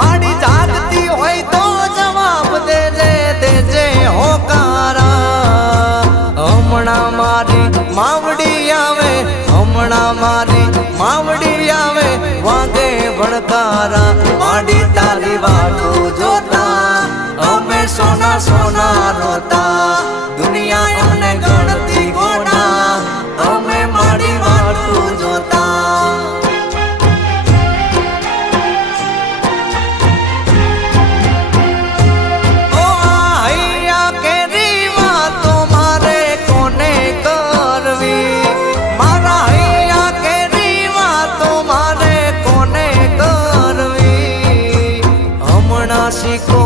માડી જાગતી હોય તો જવાબ દેજે હોકારા હમણાં મારી માવડી આવે હમણાં મારી માવડી આવે વાગે ભણકારા માડી તારી વાટું જોતા અમે સોના સોના રોતા દુનિયા અમને ગણતી ગોડા અમે માડી વાટું જોતા શીખો